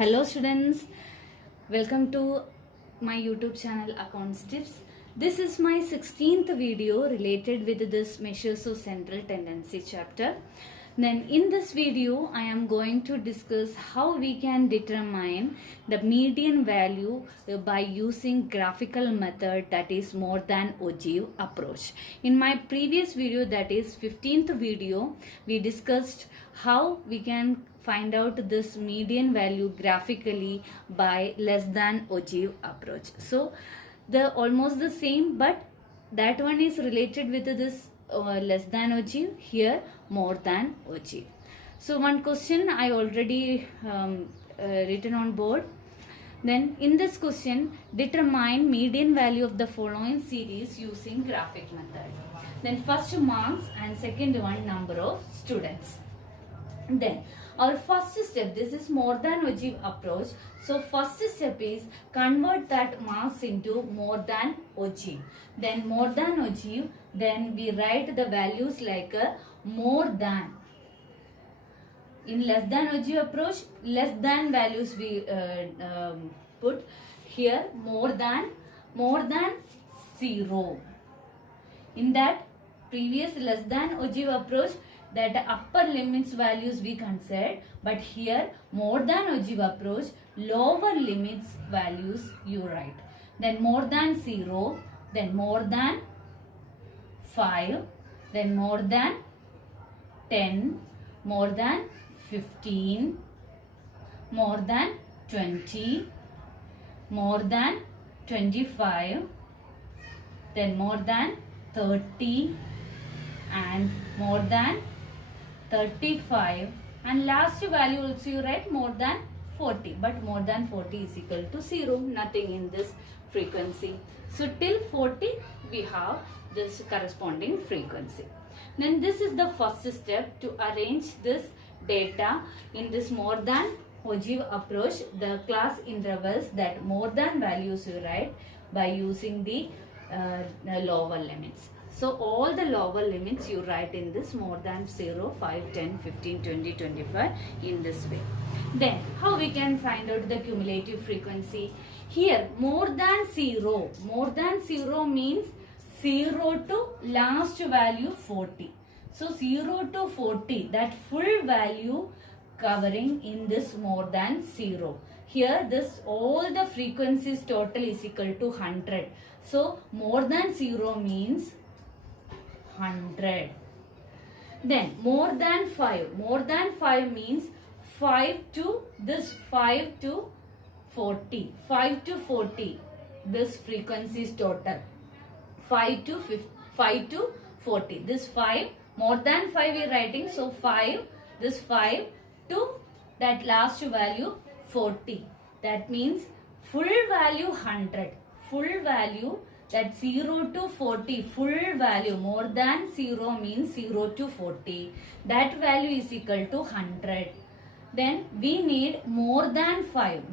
Hello students, welcome to my YouTube channel Accounts Tips. This is my 16th video related with this measures of central tendency chapter. Then in this video I am going to discuss how we can determine the median value by using graphical method, that is more than ogive approach. In my previous video, that is 15th video, we discussed how we can find out this median value graphically by less than ogive approach. So the almost the same, but that one is related with this less than ogive, here more than ogive. So one question I already written on board. Then in this question, determine median value of the following series using graphic method. Then first marks and second one number of students. Then our first step, this is more than ogive approach. So first step is convert that marks into more than ogive. Then more than ogive, then we write the values like more than. In less than ogive approach, less than values we put. Here more than 0. In that previous less than ogive approach, that upper limits values we considered, but here more than ogive approach, lower limits values you write. Then more than 0, then more than 5, then more than 10, more than 15, more than 20, more than 25, then more than 30, and more than 35, and last value also you write more than 40, but more than 40 is equal to 0, nothing in this frequency. So till 40 we have this corresponding frequency. Then this is the first step to arrange this data in this more than ogive approach, the class intervals, that more than values you write by using the lower limits. So all the lower limits you write in this more than 0, 5, 10, 15, 20, 25 in this way. Then how we can find out the cumulative frequency? Here more than 0 means 0 to last value 40. So 0 to 40, that full value covering in this more than 0. Here this all the frequencies total is equal to 100. So more than 0 means 100. Then more than 5 means 5 to 40. 5 to 40, this frequency is total. 5 to 40, this 5, more than 5 we are writing, so 5, this 5 to that last value 40, that means full value 100, full value, that 0 to 40 full value, more than 0 means 0 to 40, that value is equal to 100. Then we need more than 5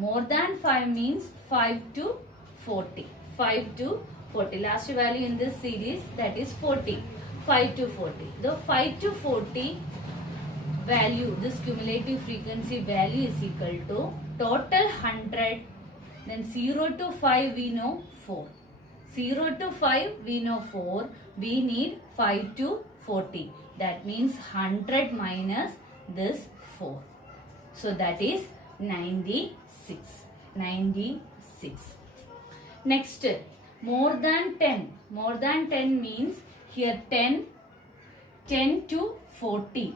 means 5 to 40, 5 to 40, last value in this series, that is 40, 5 to 40. The 5 to 40 value, this cumulative frequency value is equal to total 100, then 0 to 5 we know 4. 0 to 5 we know 4, we need 5 to 40, that means 100 minus this 4. So that is 96. Next, more than 10 means here 10 to 40,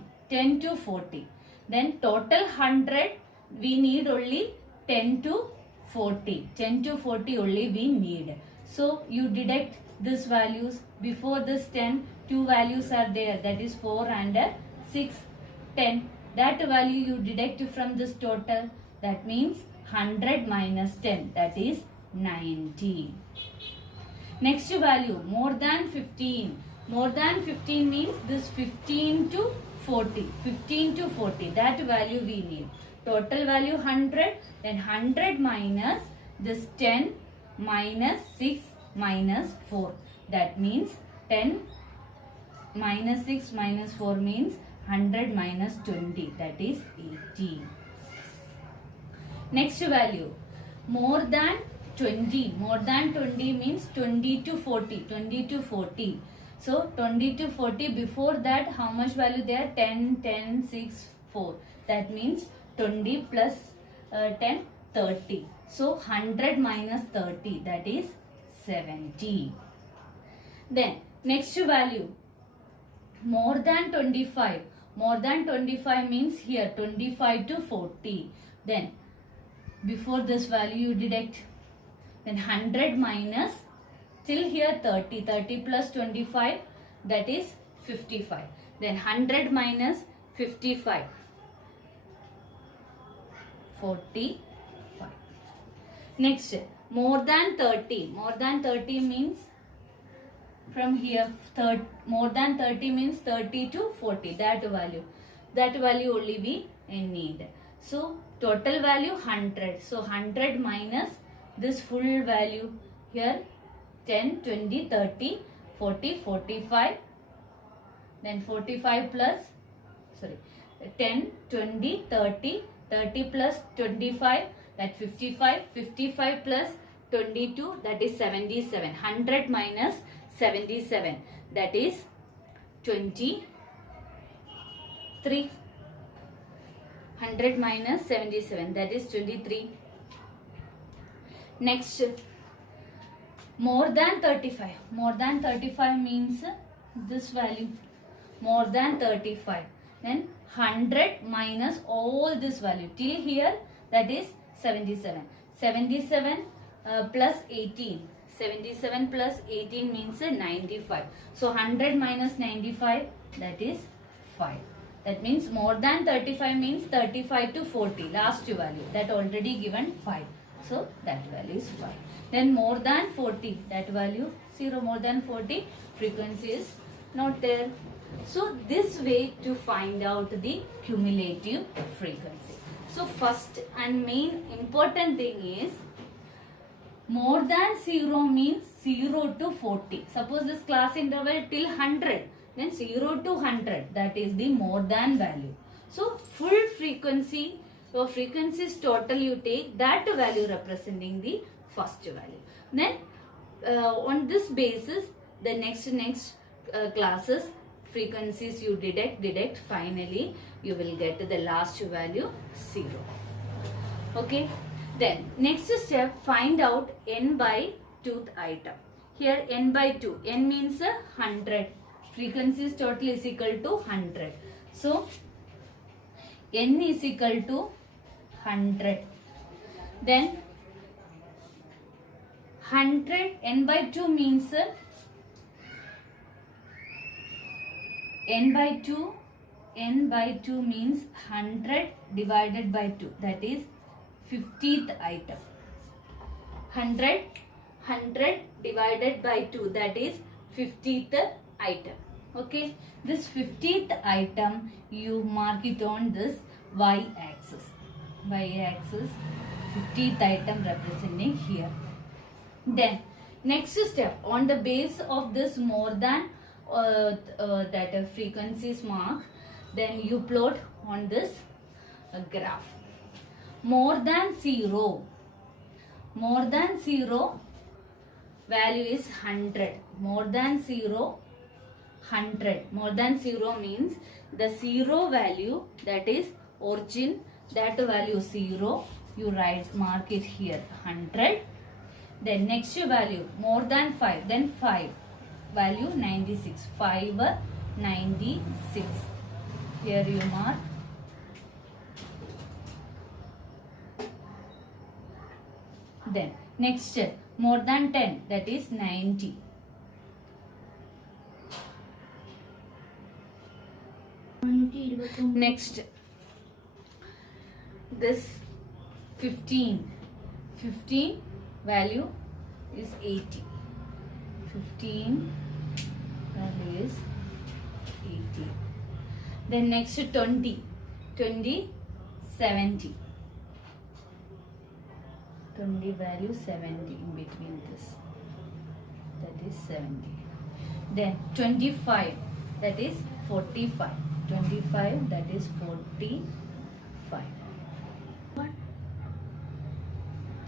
then total 100 we need only 10 to 40 only we need. So you deduct these values, before this 10 two values are there, that is 4 and 6, 10, that value you deduct from this total, that means 100 minus 10, that is 90. Next value more than 15 means this 15 to 40, that value we need, total value 100, then 100 minus this 10 minus 6 minus 4, that means 10 minus 6 minus 4 means 100 minus 20, that is 80. Next value, more than 20. More than 20 means 20 to 40. 20 to 40. So 20 to 40, before that how much value there? 10, 10, 6, 4. That means 20 plus 10, 30. So 100 minus 30, that is 70. Then next value, more than 25. More than 25 means here 25 to 40. Then before this value you deduct. Then 100 minus till here 30. 30 plus 25, that is 55. Then 100 minus 55. 45. Next, more than 30. More than 30 means from here, more than 30 means 30 to 40. That value only we need. So total value 100. So 100 minus this full value here 10, 20, 30, 40, 45. Then 45 plus 10, 20, 30. 30 plus 25, that 55. 55 plus 22, that is 77. 100 minus 77, that is 23. 100 minus 77, that is 23. Next, more than 35. More than 35 means this value, more than 35. Then 100 minus all this value till here, that is 77. 77 plus 18. 77 plus 18 means 95. So 100 minus 95, that is 5. That means more than 35 means 35 to 40. Last value, that already given 5. So that value is 5. Then more than 40, that value 0. More than 40, frequency is not there. So this way to find out the cumulative frequency. So first and main important thing is, more than 0 means 0 to 40. Suppose this class interval till 100. Then 0 to 100, that is the more than value. So full frequency, your frequencies total you take that value representing the first value. Then on this basis, the next classes frequencies you deduct, finally you will get the last value 0. Okay. Then next step, find out n by 2th item. Here n by 2, n means 100. Frequencies total is equal to 100. So n is equal to 100. Then 100, n by 2 means n by 2 means 100 divided by 2, that is 50th item. 100 divided by 2, that is 50th item. Okay, this 50th item you mark it on this y axis. 50th item representing here. Then next step, on the base of this more than that frequencies mark, then you plot on this graph. More than 0 value is 100. More than 0, 100. More than 0 means the 0 value, that is origin, that value 0, you mark it here 100. Then next value, more than 5, then 5 value 96. 5, 96. Here you mark. Then next, more than 10, that is 90. Next, this 15 value is 80. 15 value is 80. Then next 20, 70. 20 value 70 in between this, that is 70. Then 25, that is 45. 25, that is 45.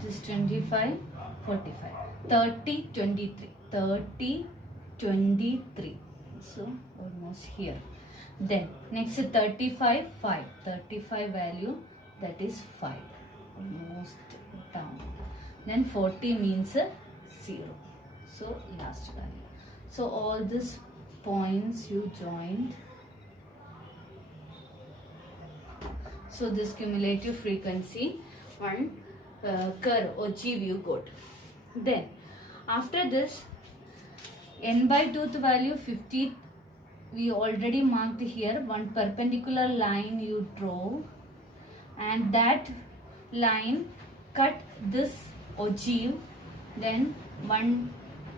this 25, 45, 30, 23, 30, 23. So almost here. Then next 35, 5. 35 value, that is 5. Almost down. Then 40 means 0. So last value. So all these points you joined. So this cumulative frequency one curve or G you got. Then after this n by 2th value 50 we already marked here. One perpendicular line you draw and that line cut this ogive. Then one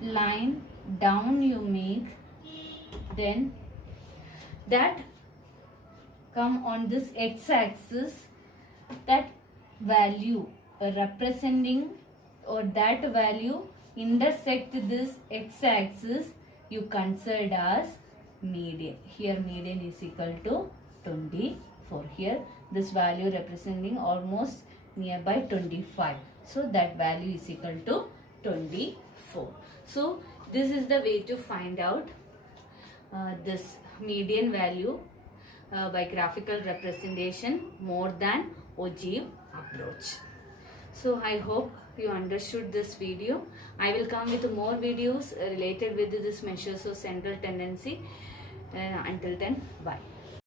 line down you make. Then that come on this x-axis, that value representing or that value intersect this x-axis you consider as median. Here median is equal to 24. Here this value representing almost nearby 25. So that value is equal to 24. So this is the way to find out this median value by graphical representation more than ogive approach. So I hope you understood this video. I will come with more videos related with this measures of central tendency. Until then, bye.